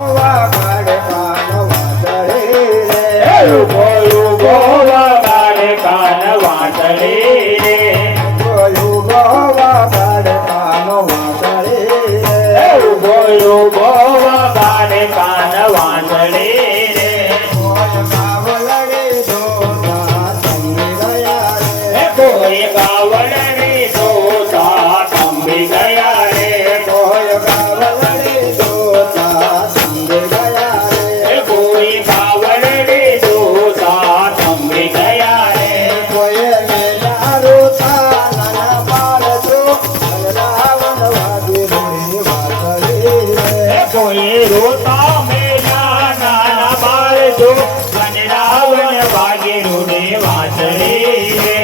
વગાડે કાન વાદળે રે બોલું વગાડે કાન વાદળે રે બોલું વગાડે કાન વાદળે રે બોલું વગાડે કાન વાદળે રે કોઈ કાવલડે જોતા થંભી ગયા રે કોઈ કાવડને જોતા થંભી ગયા રે કોઈ કાવલડે જોતા થંભી ગયા રે કોઈ કાવડને જોતા થંભી ગયા રે કોઈએ મેલા રોતા નાના બાળકો રાવણ વાગે રોણી વાદળે રે કોઈ રોતા મેલા નાના બાળજો અને રાવણ વાગે રૂડે વાદળે રે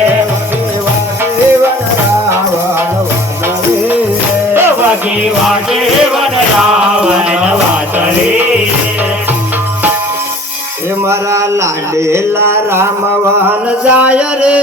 વાગે વાગે વન રાવણ વાદળે મારા લાડેલા રામ વહન જાય રે